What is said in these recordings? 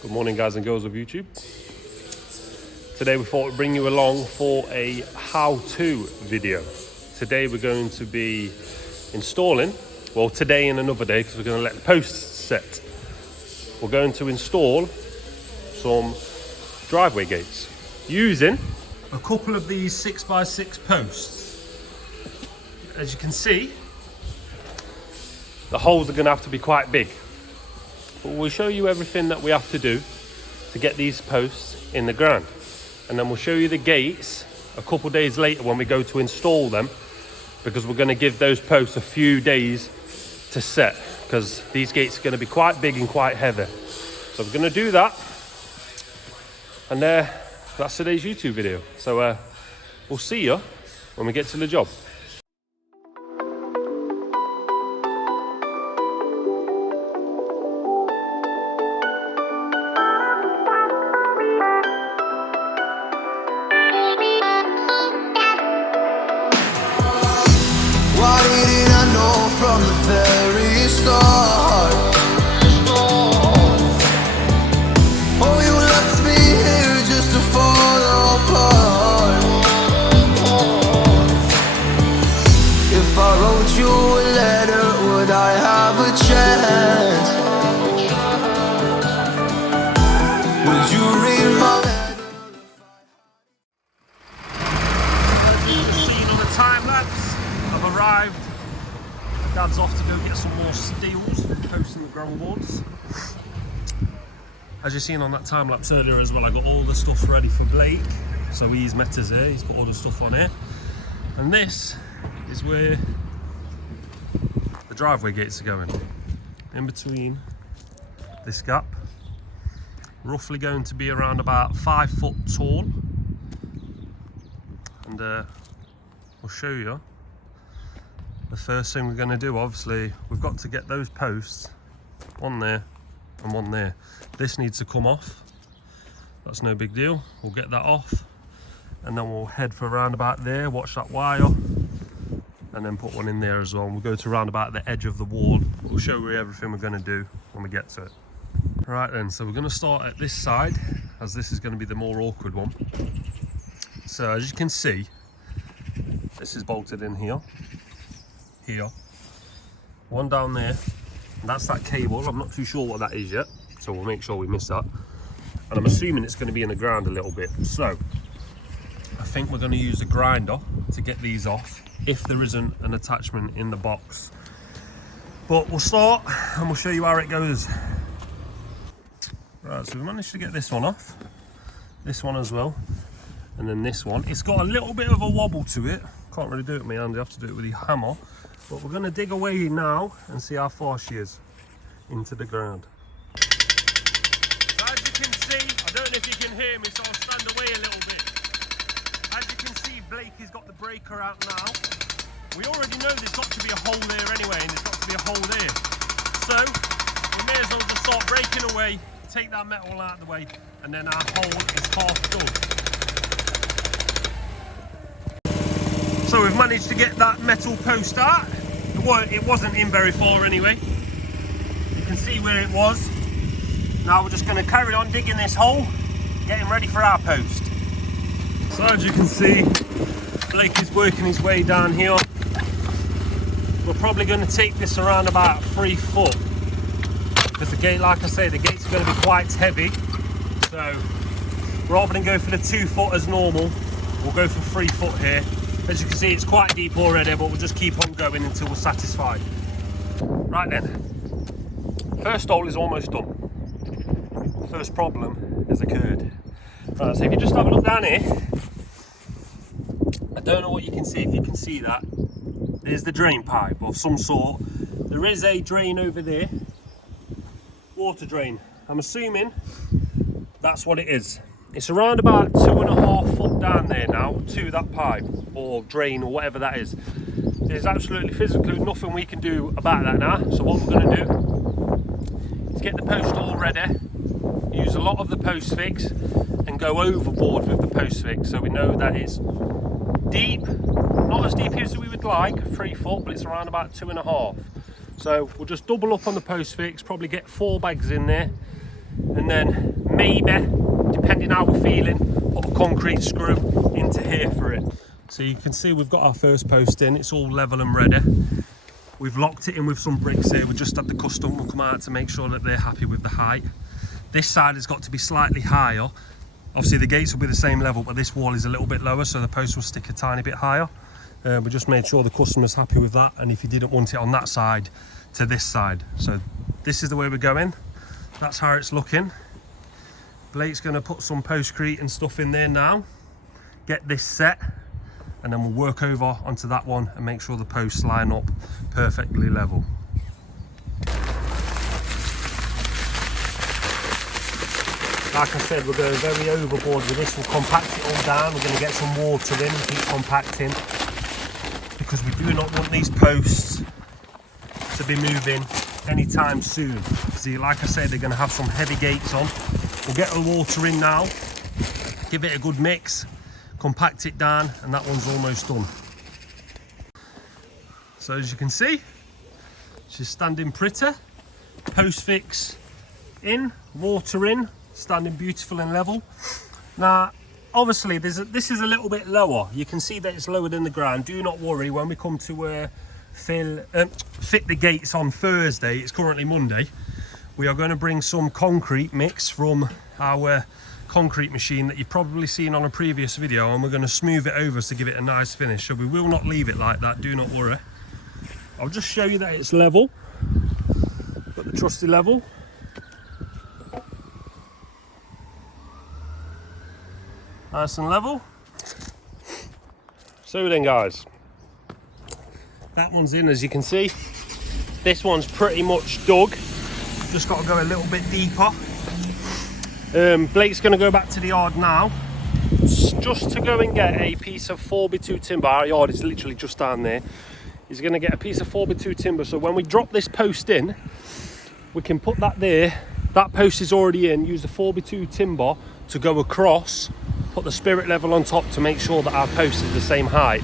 Good morning, guys and girls of YouTube. Today we thought we'd bring you along for a how-to video. Today we're going to be installing, well today and another day because we're going to let the posts set. We're going to install some driveway gates using a couple of these 6x6 posts. As you can see, the holes are going to have to be quite big. But we'll show you everything that we have to do to get these posts in the ground. And then we'll show you the gates a couple days later when we go to install them, because we're going to give those posts a few days to set, because these gates are going to be quite big and quite heavy. So we're going to do that. And that's today's YouTube video. So we'll see you when we get to the job. Why didn't I know from the very start? Oh, you left me here just to fall apart. If I wrote you a letter, would I have a chance? Would you read my letter? As you've seen on the time lapse, I've arrived. Dad's off to go get some more steels and posts in the gravel boards. As you've seen on that time lapse earlier as well, I got all the stuff ready for Blake. So he's met us here, he's put all the stuff on here. And this is where the driveway gates are going. In between this gap. Roughly going to be around about 5 foot tall. And we'll show you. The first thing we're going to do, obviously, we've got to get those posts, one there and one there. This needs to come off. That's no big deal. We'll get that off and then we'll head for around about there, watch that wire, and then put one in there as well. And we'll go to around about the edge of the wall. We'll show you everything we're going to do when we get to it. Right then, so we're going to start at this side, as this is going to be the more awkward one. So as you can see, this is bolted in here. One down there, and that's that cable. I'm not too sure what that is yet, so we'll make sure we miss that. And I'm assuming it's going to be in the ground a little bit, so I think we're going to use a grinder to get these off if there isn't an attachment in the box. But we'll start and we'll show you how it goes. Right, so we managed to get this one off, this one as well, and then this one. It's got a little bit of a wobble to it. Can't really do it with my hand, you have to do it with the hammer. But we're going to dig away now and see how far she is into the ground. So as you can see, I don't know if you can hear me, so I'll stand away a little bit. As you can see, Blake has got the breaker out now. We already know there's got to be a hole there anyway, and there's got to be a hole there. So we may as well just start breaking away, take that metal out of the way, and then our hole is half done. So we've managed to get that metal post out. It wasn't in very far anyway. You can see where it was. Now we're just going to carry on digging this hole, getting ready for our post. So as you can see, Blake is working his way down here. We're probably going to take this around about 3 foot. Because the gate, like I say, the gates are going to be quite heavy. So rather than go for the 2 foot as normal, we'll go for 3 foot here. As you can see, it's quite deep already, but we'll just keep on going until we're satisfied. Right then, first hole is almost done. First problem has occurred. Right, so if you just have a look down here, I don't know what you can see. If you can see that, there's the drain pipe of some sort. There is a drain over there, water drain. I'm assuming that's what it is. It's around about 2.5 foot down there now to that pipe or drain or whatever that is. There's absolutely physically nothing we can do about that now. So what we're going to do is get the post all ready, use a lot of the post fix and go overboard with the post fix so we know that it's deep, not as deep as we would like, 3 foot, but it's around about 2.5. So we'll just double up on the post fix, probably get 4 bags in there, and then maybe, depending how we're feeling, put a concrete screw into here for it. So you can see we've got our first post in, it's all level and ready. We've locked it in with some bricks here. We just had the customer come out to make sure that they're happy with the height. This side has got to be slightly higher. Obviously the gates will be the same level, but this wall is a little bit lower, so the post will stick a tiny bit higher. We just made sure the customer's happy with that, and if you didn't want it on that side, to this side. So this is the way we're going. That's how it's looking. Blake's going to put some postcrete and stuff in there now, get this set, and then we'll work over onto that one and make sure the posts line up perfectly level. Like I said, we're going very overboard with this. We'll compact it all down. We're going to get some water in and keep compacting, because we do not want these posts to be moving anytime soon. See, like I said, they're going to have some heavy gates on. We'll get the water in now, give it a good mix, compact it down, and that one's almost done. So as you can see, she's standing pretty. Post fix in, water in, standing beautiful and level. Now obviously this is a little bit lower. You can see that it's lower than the ground. Do not worry, when we come to fit the gates on Thursday, it's currently Monday, we are going to bring some concrete mix from our concrete machine that you've probably seen on a previous video, and we're going to smooth it over to give it a nice finish. So we will not leave it like that, do not worry. I'll just show you that it's level, got the trusty level. Nice and level. So then guys, that one's in, as you can see. This one's pretty much dug, just got to go a little bit deeper. Blake's going to go back to the yard now just to go and get a piece of 4x2 timber. Our yard is literally just down there. He's going to get a piece of 4x2 timber, so when we drop this post in, we can put that there. That post is already in. Use the 4x2 timber to go across, put the spirit level on top to make sure that our post is the same height,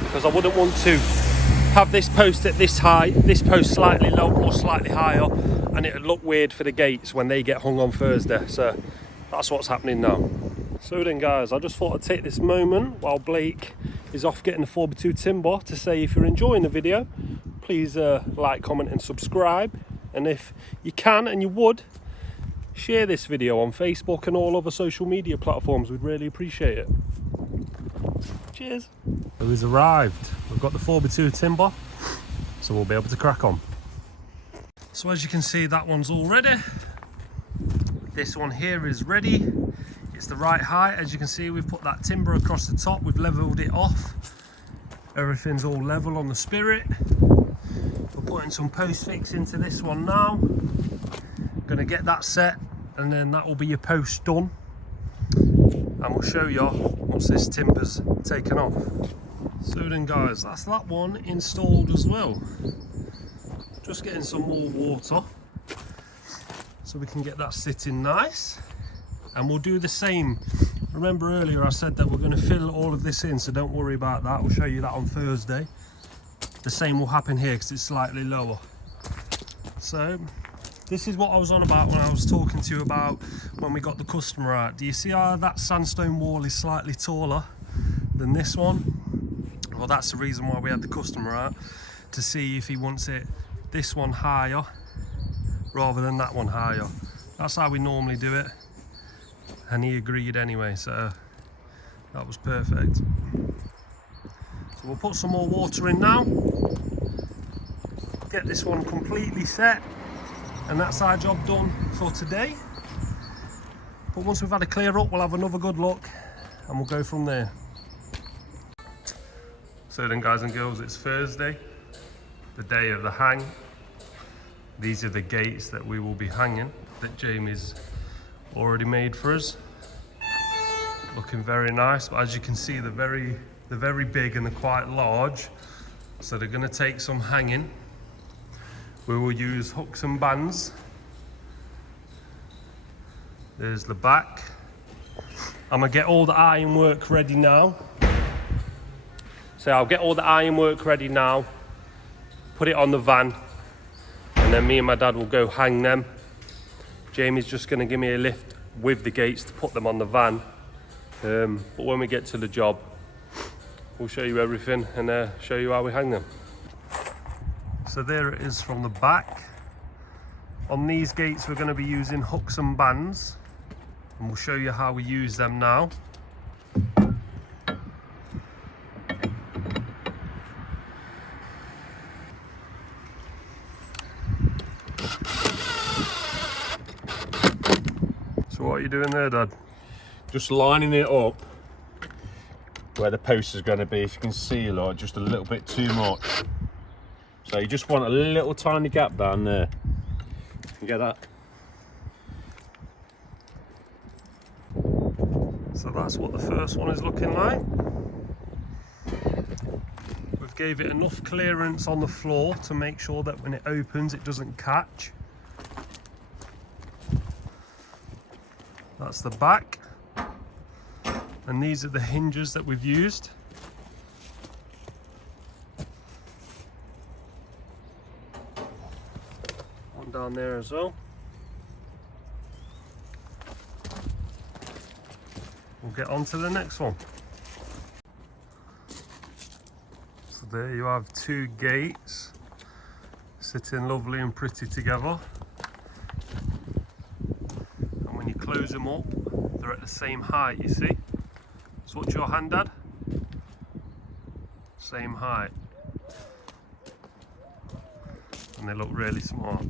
because I wouldn't want to have this post at this height, this post slightly low or slightly higher, and it would look weird for the gates when they get hung on Thursday. So that's what's happening now. So then guys, I just thought I'd take this moment while Blake is off getting the 4x2 timber to say, if you're enjoying the video, please like, comment and subscribe, and if you can and you would, share this video on Facebook and all other social media platforms. We'd really appreciate it. Cheers. So he's arrived. We've got the 4x2 timber, so we'll be able to crack on. So as you can see, that one's all ready. This one here is ready. It's the right height. As you can see, we've put that timber across the top. We've leveled it off. Everything's all level on the spirit. We're putting some post fix into this one now. Gonna get that set, and then that will be your post done, and we'll show you once this timber's taken off. So then guys, that's that one installed as well. Just getting some more water so we can get that sitting nice, and we'll do the same. Remember earlier I said that we're going to fill all of this in, so don't worry about that. We'll show you that on Thursday. The same will happen here because it's slightly lower. So this is what I was on about when I was talking to you about when we got the customer out. Do you see how that sandstone wall is slightly taller than this one? Well, that's the reason why we had the customer out, to see if he wants it this one higher rather than that one higher. That's how we normally do it, and he agreed anyway, so that was perfect. So we'll put some more water in now, get this one completely set, and that's our job done for today. But once we've had a clear up, we'll have another good look and we'll go from there. So then guys and girls, it's Thursday, the day of the hang. These are the gates that we will be hanging, that Jamie's already made for us. Looking very nice, but as you can see, they're very big and they're quite large, so they're going to take some hanging. We will use hooks and bands. There's the back. I'm going to get all the ironwork ready now. So I'll get all the ironwork ready now, put it on the van, and then me and my dad will go hang them. Jamie's just going to give me a lift with the gates to put them on the van. But when we get to the job, we'll show you everything and show you how we hang them. So there it is from the back. On these gates we're going to be using hooks and bands, and we'll show you how we use them now. So what are you doing there, Dad? Just lining it up where the post is going to be. If you can see, like, just a little bit too much. So you just want a little tiny gap down there. You get that? So that's what the first one is looking like. We've gave it enough clearance on the floor to make sure that when it opens it doesn't catch. That's the back. And these are the hinges that we've used. One down there as well. We'll get on to the next one. So there you have two gates sitting lovely and pretty together. And when you close them up, they're at the same height, you see. So what's your hand, Dad? Same height. And they look really smart.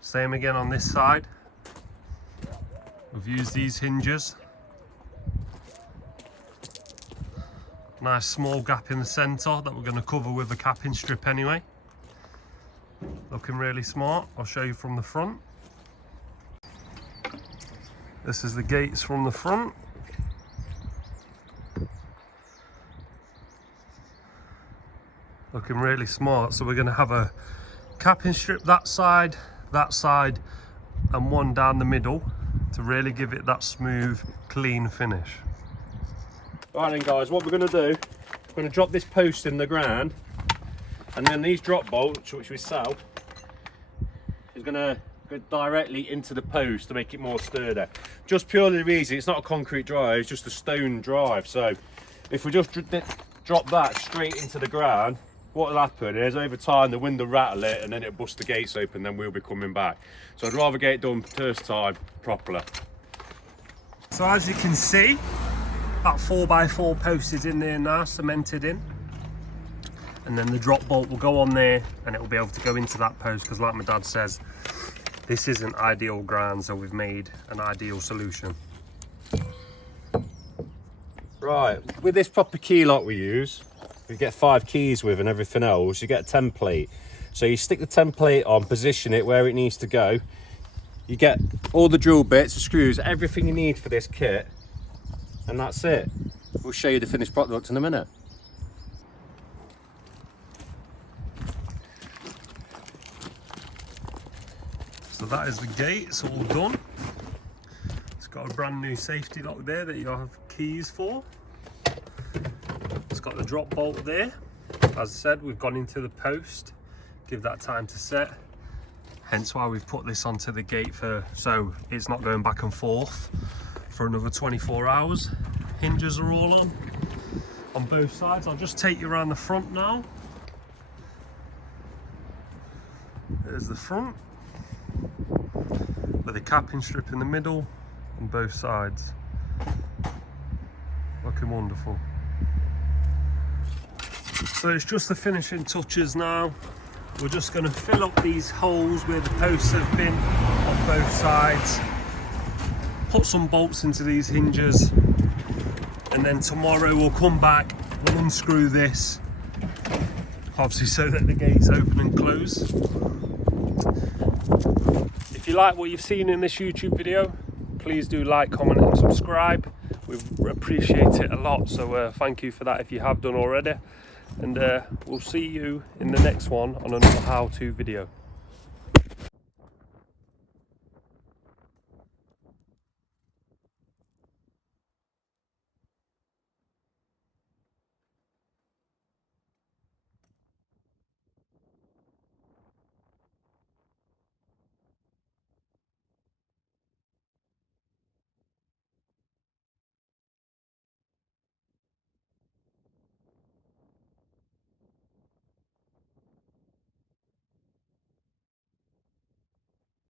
Same again on this side. We've used these hinges. Nice small gap in the centre that we're going to cover with a capping strip anyway. Looking really smart. I'll show you from the front. This is the gates from the front. Looking really smart. So we're going to have a capping strip that side, and one down the middle to really give it that smooth, clean finish. Right then, guys, what we're going to do, we're going to drop this post in the ground, and then these drop bolts, which we sell, is going to go directly into the post to make it more sturdy. Just purely the reason it's not a concrete drive, it's just a stone drive. So if we just drop that straight into the ground, what will happen is over time the wind will rattle it and then it'll bust the gates open, then we'll be coming back. So I'd rather get it done first time properly. So as you can see, that 4x4 post is in there now, cemented in. And then the drop bolt will go on there and it will be able to go into that post, because like my dad says, this isn't ideal ground, so we've made an ideal solution. Right, with this proper key lock we use, we get 5 keys with and everything else, you get a template. So you stick the template on, position it where it needs to go. You get all the drill bits, the screws, everything you need for this kit, and that's it. We'll show you the finished product in a minute. So that is the gate, it's all done. It's got a brand new safety lock there that you have keys for. It's got the drop bolt there. As I said, we've gone into the post, give that time to set. Hence why we've put this onto the gate so it's not going back and forth for another 24 hours. Hinges are all on both sides. I'll just take you around the front now. There's the front with a capping strip in the middle on both sides. Looking wonderful. So it's just the finishing touches now. We're just going to fill up these holes where the posts have been on both sides, put some bolts into these hinges, and then tomorrow we'll come back, we'll unscrew this, obviously so that the gates open and close. If you like what you've seen in this YouTube video, please do like, comment and subscribe. We appreciate it a lot, so thank you for that if you have done already. And we'll see you in the next one on another how-to video.